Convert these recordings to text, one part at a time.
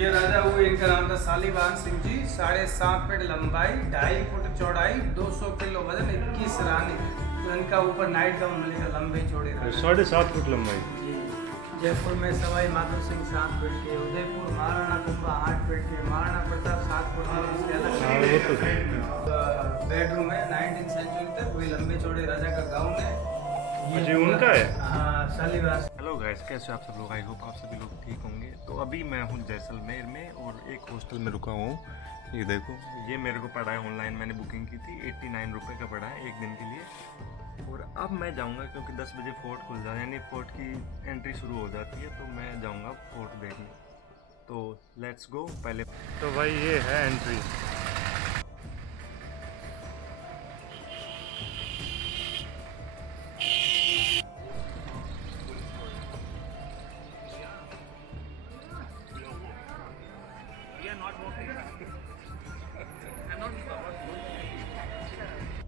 ये राजा हुए, इनका नाम था शालीवाहन सिंह जी। 7.5 फीट लंबाई, 2.5 फुट चौड़ाई, 200 किलो वजन, 21 रानी। तो इनका ऊपर नाइट गाउन मिलेगा, लंबे चौड़े। 7.5 फुट लंबाई। जयपुर में सवाई माधो सिंह 7 फीट के, उदयपुर महाराणा कुंभा 8 फीट के, महाराणा प्रताप 7 फुट के। बेडरूम है 19वीं सेंचुरी तक, वही लंबे चौड़े राजा का गाउन है। ये उनका है। हाँ, शालीवाहन। हेलो गाइस, कैसे आप सब लोग? आई होप आप सभी लोग ठीक होंगे। तो अभी मैं हूँ जैसलमेर में और एक हॉस्टल में रुका हूँ। ये देखो, ये मेरे को पड़ा है ऑनलाइन, मैंने बुकिंग की थी। 89 रुपये का पड़ा है एक दिन के लिए। और अब मैं जाऊँगा क्योंकि 10 बजे फोर्ट खुल जाता है, यानी फोर्ट की एंट्री शुरू हो जाती है। तो मैं जाऊँगा फोर्ट देखने। तो लेट्स गो। पहले तो भाई ये है एंट्री।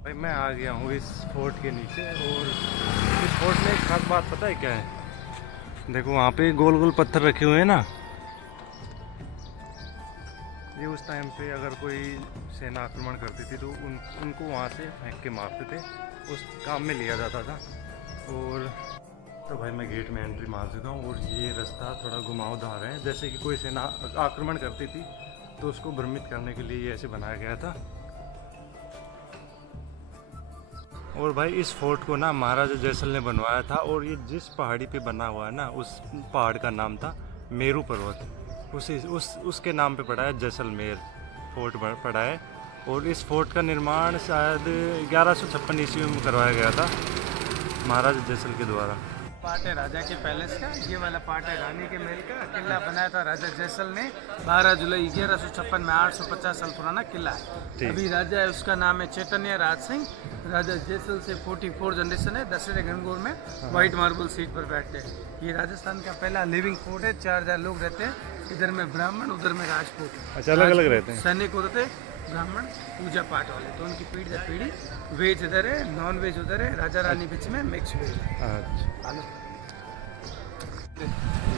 भाई मैं आ गया हूँ इस फोर्ट के नीचे। और इस फोर्ट में एक खास बात पता है क्या है? देखो वहाँ पे गोल गोल पत्थर रखे हुए हैं ना। ये उस टाइम पे अगर कोई सेना आक्रमण करती थी तो उनको वहाँ से फेंक के मारते थे, उस काम में लिया जाता था। और तो भाई मैं गेट में एंट्री मार चुका हूँ। और ये रास्ता थोड़ा घुमावदार है, जैसे कि कोई सेना आक्रमण करती थी तो उसको भ्रमित करने के लिए ये ऐसे बनाया गया था। और भाई इस फोर्ट को ना महाराजा जैसल ने बनवाया था। और ये जिस पहाड़ी पे बना हुआ है ना, उस पहाड़ का नाम था मेरू पर्वत। उसके नाम पे पड़ा है जैसलमेर फोर्ट पड़ा है। और इस फोर्ट का निर्माण शायद 1156 ईस्वी में करवाया गया था महाराजा जैसल के द्वारा। पार्ट है राजा के पैलेस का, ये वाला पार्ट है रानी के महल का। किला बनाया था राजा जैसल ने 12 जुलाई 1156 में। 850 साल पुराना किला है। अभी राजा है, उसका नाम है चैतन्य राज सिंह। राजा जैसल से 44 जनरेशन है। दशहरे गणगौर में व्हाइट मार्बल सीट पर बैठते हैं। ये राजस्थान का पहला लिविंग फोर्ट है। 4000 लोग रहते हैं। इधर में ब्राह्मण, उधर में राजपूत। अच्छा, अलग अलग रहते हैं। सैनिक होते थे, ब्राह्मण पूजा पाठ वाले। तो उनकी पीढ़ी दर पीढ़ी वेज इधर है, नॉन वेज उधर है। राजा रानी बीच में मिक्स वेज है।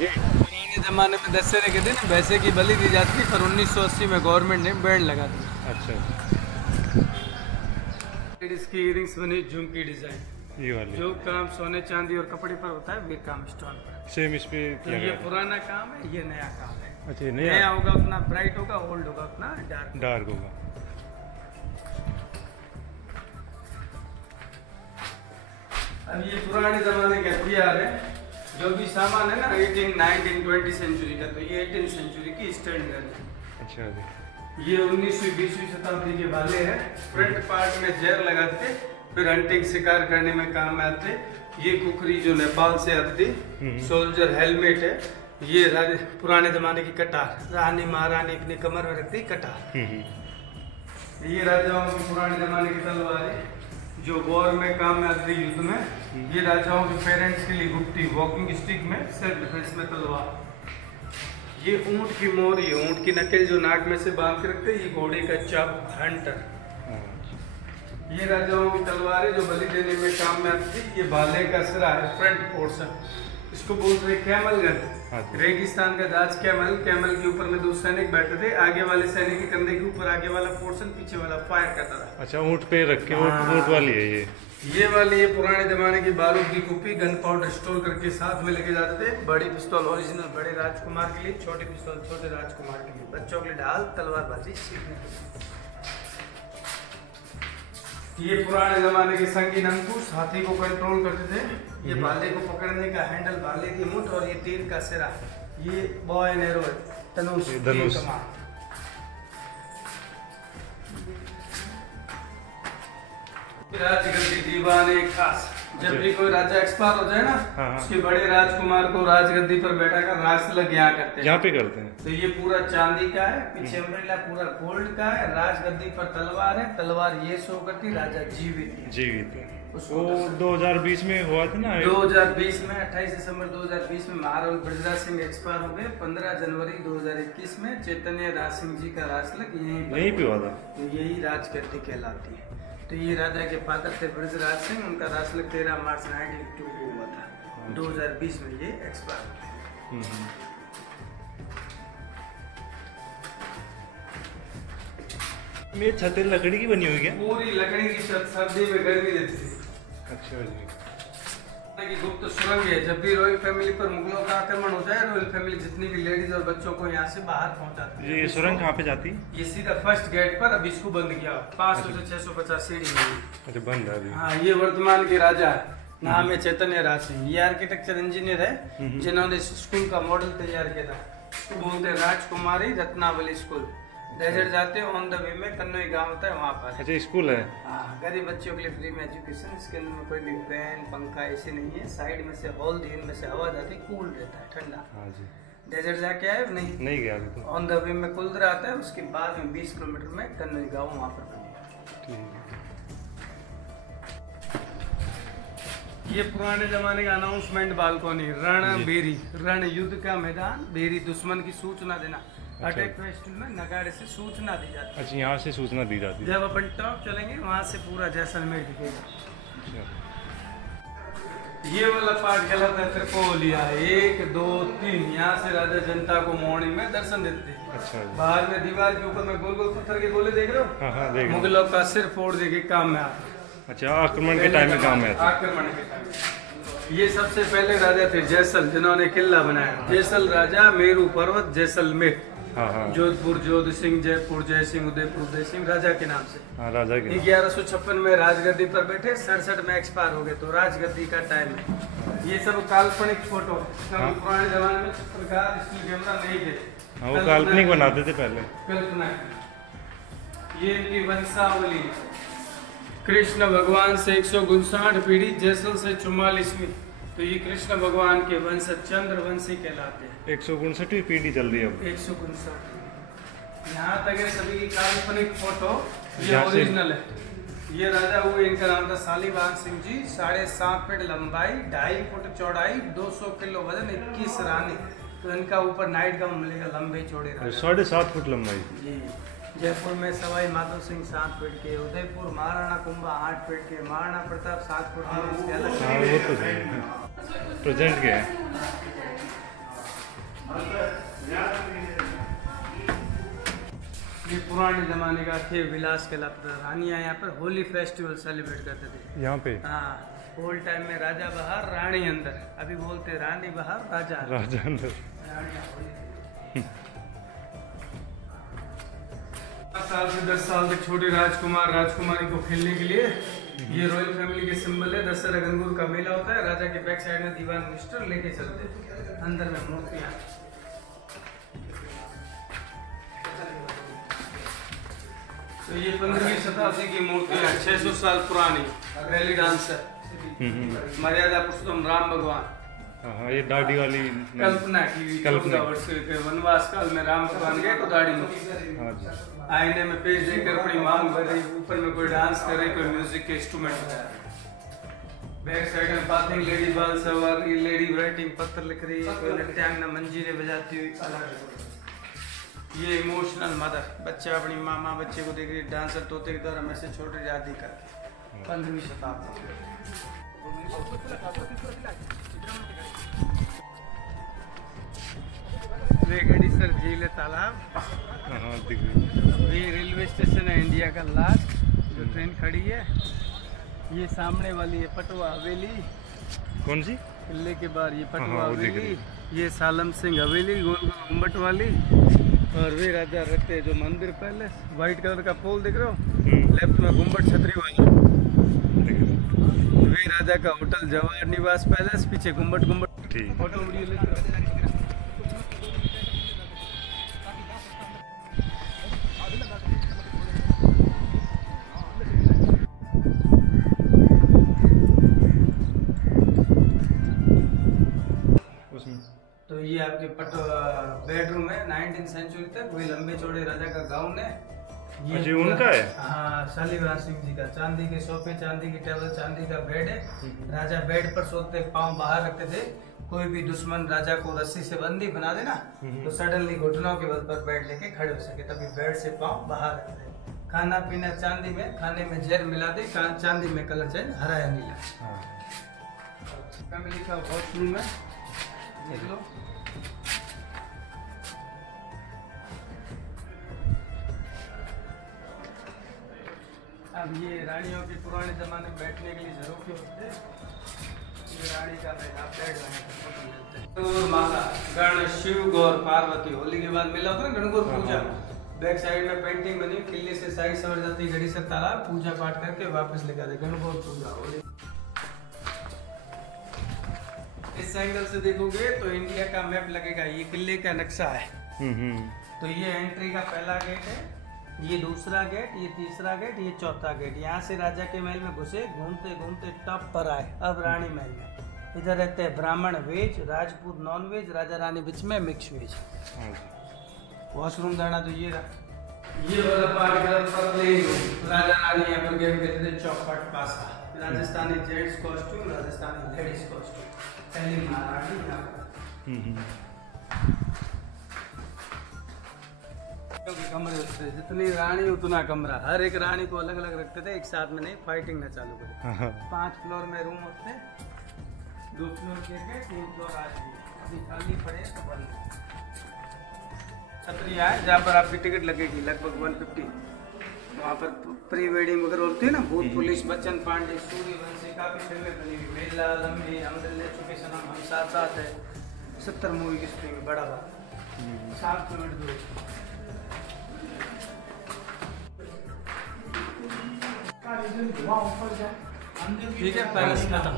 ये पुराने जमाने में दशहरे के दिन भैंसे की बलि दी जाती थी, पर 1980 में गवर्नमेंट ने बैन लगा दिया। अच्छा। इसकी इयरिंग्स बनी झुमकी डिजाइन, ये वाली जो काम सोने चांदी और कपड़े पर होता है, वे काम स्टोन पर। सेम इस पे तो ये पुराना काम है, ये नया काम है। अच्छा, नया होगा अपना ब्राइट होगा, ओल्ड होगा अपना डार्क होगा। अब ये पुराने जमाने के हथियार है। जो भी सामान है ना 18, 19, 20 सेंचुरी का, तो ये 18 सेंचुरी की स्टैंड गन है। अच्छा जी। ये 19वीं 20वीं शताब्दी के वाले हैं। फ्रंट पार्ट में जैर लगाते, फिर हंटिंग शिकार करने में काम में आते। ये कुकरी जो नेपाल से आती, सोल्जर हेलमेट है। ये पुराने जमाने की कटार, रानी महारानी अपनी कमर में रखती कटार। ये राजाओं की पुराने जमाने की तलवार है, जो वॉर में काम में आती युद्ध में। ये राजाओं के पेरेंट्स के लिए गुप्ती, वॉकिंग स्टिक में, सेल्फ डिफेंस में तलवार। ये ऊंट की मोर, ये ऊंट की नकेल जो नाक में से बांध के रखते। ये घोड़े का चाबुक, हंटर। ये राजाओं की तलवार है जो बलि देने में काम में आती थी। ये भाले का सिरा है, फ्रंट पोर्शन, इसको बोलते हैं कैमल गन। रेगिस्तान का दाज कैमल, कैमल के ऊपर में 2 सैनिक बैठे थे। आगे वाले सैनिक के कंधे के ऊपर आगे वाला पोर्शन, पीछे वाला फायर करता था। अच्छा, ऊंट पे रख के ऊंट वाली है ये वाली। ये पुराने जमाने की बारूद की कुप्पी, गन पाउडर स्टोर करके साथ में लेके जाते थे। बड़ी पिस्तौल ओरिजिनल बड़े राजकुमार के लिए, छोटी पिस्तौल छोटे राजकुमार के लिए। बच्चों के लिए ढाल, तलवारबाजी सीखने के लिए। ये पुराने जमाने के संगीन अंकुश, हाथी को कंट्रोल करते थे। ये भाले को पकड़ने का हैंडल, भाले की मुठ, और ये तीर का सिरा। ये बॉय एंड एरो, धनुष। राजगद्दी दीवाने खास, जब भी कोई राजा एक्सपायर हो जाए ना, उसके बड़े राजकुमार को राजगद्दी पर बैठा कर राज तिलक यहाँ करते हैं। यहाँ पे करते हैं। तो ये पूरा चांदी का है, पीछे अम्ब्रेला पूरा गोल्ड का है। राजगद्दी पर तलवार है, तलवार ये शो करती राजा जीवित है। जीवित है। वो 2020 में हुआ था ना, 2020 में 28 दिसंबर 2020 में महाराज ब्रजराज सिंह एक्सपायर हो गए। 15 जनवरी 2021 में चैतन्य राज सिंह जी का राज तिलक यहीं पे हुआ था। तो यही राजगद्दी कहलाती है। तो ये राजा के फादर थे ब्रजराज सिंह, उनका राज तिलक 13 मार्च 1982 को हुआ था। 2020 में ये एक्सपायर हो गए। ये छत लकड़ी की बनी हुई है? पूरी लकड़ी की छत, सर्दी में गर्मी देती थी। अच्छा जी। की गुप्त सुरंग है, जब भी रॉयल फैमिली पर मुगलों का आक्रमण हो जाए, रॉयल फैमिली जितनी भी लेडीज और बच्चों को यहाँ से बाहर पहुँचाती है। ये सुरंग कहाँ पे जाती? ये सीधा फर्स्ट गेट पर, अब इसको बंद किया 500 से 650 सीढ़ी में। अच्छा, बंद है अभी। हाँ, ये वर्तमान के राजा है, नाम है चैतन्य राज सिंह। ये आर्किटेक्चर इंजीनियर है जिन्होंने इस स्कूल का मॉडल तैयार किया था। इसको बोलते हैं राजकुमारी रत्नावली स्कूल। डेजर्ट जाते हो, ऑन द वे में कन्नौई गांव होता है, वहाँ पर। अच्छा, स्कूल है? हाँ, गरीब बच्चों के लिए फ्री में एजुकेशन। इसके अंदर में कोई भी फैन पंखा ऐसे नहीं है। साइड में से हॉल दी, इनमें से हवा जाती, कूल रहता है, ठंडा। हाँ जी। डेजर्ट जाके आए? नहीं गया अभी तो। ऑन द वे में कुल्दरा आता है, उसके बाद में 20 किलोमीटर में कन्नौई गाँव, वहाँ पर बनेगा। ठीक है। ये पुराने जमाने का अनाउंसमेंट बालकोनी। रण बेरी, रण युद्ध का मैदान, बेरी दुश्मन की सूचना देना। अटैक फेस्टिवल में नगाड़े से सूचना दी जाती है। अच्छा, यहाँ से सूचना दी जाती है। जब अपन टॉप चलेंगे वहाँ से पूरा जैसलमेर दिखेगा। ये वाला पार्ट कहलाता है त्रिपोलिया। 1 2 3, यहाँ से राजा जनता को मॉर्निंग में दर्शन देते थे। अच्छा। बाहर में दीवार के ऊपर में गोल गोल पत्थर के गोले देख रहे हो? हाँ, देख। मुगलों का सिर फोड़ दे के काम में आता। अच्छा, आक्रमण के टाइम में काम में आता। आक्रमण के टाइम। ये सबसे पहले राजा थे जैसल, जिन्होंने किला बनाया। जैसल राजा, मेरू पर्वत, जैसलमेर। हाँ। जोधपुर जोध सिंह, जयपुर जय सिंह, उदयपुर उदय सिंह, राजा के नाम से। हाँ, राजा के। 1156 में राजगद्दी पर बैठे, 67 में एक्सपायर हो गए, तो राजगद्दी का टाइम है। ये सब काल्पनिक फोटो। पुराने जमाने में चित्रकार स्टील कैमरा नहीं थे। हाँ, वो काल्पनिक बनाते थे पहले। कल्पना। ये इनकी वंशावली। कृष्ण भगवान से 159 पीढ़ी, जैसल से 44वीं। तो ये कृष्ण भगवान के वंश चंद्रवंशी कहलाते हैं। 159वीं पीढ़ी चल रही है अब। 159। यहाँ तक है सभी की काल्पनिक फोटो, ये ओरिजिनल है। ये राजा हुए, इनका नाम था शालीवाहन सिंह जी। 7.5 फीट लंबाई, 2.5 फुट चौड़ाई, 200 किलो वजन, 21 रानी। तो इनका ऊपर नाइट गाउन मिलेगा, लंबे चौड़े राजा। 7.5 फुट लंबाई जी। जयपुर में सवाई माधो सिंह 7 फीट के, उदयपुर महाराणा कुंभा 8 फीट के, महाराणा प्रताप 7 फीट के। इसके अलग वो तो सही। प्रेजेंट के है। ये पुराने जमाने का थे, विलास कहलाता था। रानियां यहाँ पर होली फेस्टिवल सेलिब्रेट करते थे यहाँ पे। हाँ, ओल्ड टाइम में राजा बाहर रानी अंदर। अभी बोलते रानी बाहर राजा अंदर। 7 साल से 10 साल तक छोटे राजकुमार राजकुमारी को खेलने के लिए ये रॉयल फैमिली के सिंबल है। दशहरा गंगूर का मेला होता है, राजा के बैक साइड में दीवान मिनिस्टर लेके चलते थे, अंदर में मूर्तियां। तो ये 15वीं शताब्दी की मूर्तियां, 600 साल पुरानी। बेली डांसर, मर्यादा पुरुषोत्तम राम भगवान। हाँ, ये दाढ़ी वाली कल्पना की। 14 वर्ष के वनवास काल में राम भगवान गए तो दाढ़ी में आईने में पेश देकर अपनी मांग भर रही। ऊपर में कोई डांस कर रही, कोई म्यूजिक के इंस्ट्रूमेंट बजा रही। बैक साइड में बाथिंग लेडी, बाल सवारी लेडी, राइटिंग पत्र लिख रही है, कोई नृत्यांगना मंजीरे बजाती हुई। ये इमोशनल मदर, बच्चा अपनी मामा बच्चे को देख रही, डांसर तोते के द्वारा मैसेज छोड़ रही आदि करके। 15वीं शताब्दी। वेगड़ीसर झील तालाब। ये रेलवे स्टेशन है इंडिया का लास्ट, जो ट्रेन खड़ी है। ये सामने वाली है पटवा हवेली। कौन सी? किले के बाहर ये पटवा हवेली। ये सालम सिंह हवेली, गोल गोल गुम्बट वाली। और वे राजा रहते जो मंदिर पैलेस, व्हाइट कलर का पोल दिख रहे हो, लेफ्ट में गुम्बट छतरी वाला। वे राजा का होटल जवाहर निवास पैलेस, पीछे गुम्बट गुम्बट। फोटो वीडियो लेते तो ये आपके बेडरूम है 19th सेंचुरी तक। वही लंबे चौड़े राजा का गाउन है। ये उनका है? हाँ, शालीवाहन सिंह जी का। चांदी के सोफे, चांदी की टेबल, चांदी का बेड है। राजा बेड पर सोते, पांव बाहर रखते थे। कोई भी दुश्मन राजा को रस्सी से बंदी बना देना तो सडनली घुटनों के बल पर बेड लेके खड़े हो सके, तभी बेड से पांव बाहर रखते थे। खाना पीना चांदी में, खाने में जहर मिला दे, चांदी में कलर चेंज, हरा या नीला। फैमिली का वॉशरूम है, देख लो। अब ये रानियों के पुराने जमाने में बैठने के लिए झरोखे होते हैं। ये रानी का बेड गणगौर माता, गण शिव गौर पार्वती। होली के बाद मिला होता है गणगौर पूजा। बैक साइड में पेंटिंग बनी, किले से साइड सवर जाती, घड़ी से तालाब, पूजा पाठ करके वापस लेकर आते, गणगौर पूजा होली। इस एंगल से देखोगे तो इंडिया का मैप लगेगा, ये किले का नक्शा है। तो ये एंट्री का पहला गेट है, ये दूसरा गेट, ये तीसरा गेट, ये चौथा गेट। यहाँ से राजा के महल में घुसे, घूमते घूमते टॉप पर आए, अब रानी महल में। इधर रहते हैं ब्राह्मण veg, Rajput non veg, Raja Rani बीच में मिक्स वेज। वॉशरूम जाना तो ये रहा। ये वाला पार्ट राजा रानी यहाँ पर गेम खेलते थे, चौपट पासा। Rajasthani gents costume, Rajasthani ladies costume, पहली महारानी यहाँ पर। कमरे होते, जितनी रानी उतना कमरा, हर एक रानी को अलग अलग रखते थे, एक साथ में नहीं, फाइटिंग न चालू करे। 5 फ्लोर में रूम होते, 2 फ्लोर के 3 फ्लोर आज भी अभी खाली पड़े तो बंद। छतरिया है जहाँ पर आपकी टिकट लगेगी लगभग 150। वहाँ पर प्री वेडिंग वगैरह होती है ना, भूत पुलिस, बच्चन पांडे, सूर्यवंशी, काफी फिल्में बनी हुई, मेला लम्बी, हम दिल ले चुके सनम, हम साथ साथ है, 70 मूवी की स्क्रीन, बड़ा बड़ा 7 मिनट दूर। ठीक है, पैलेस खत्म।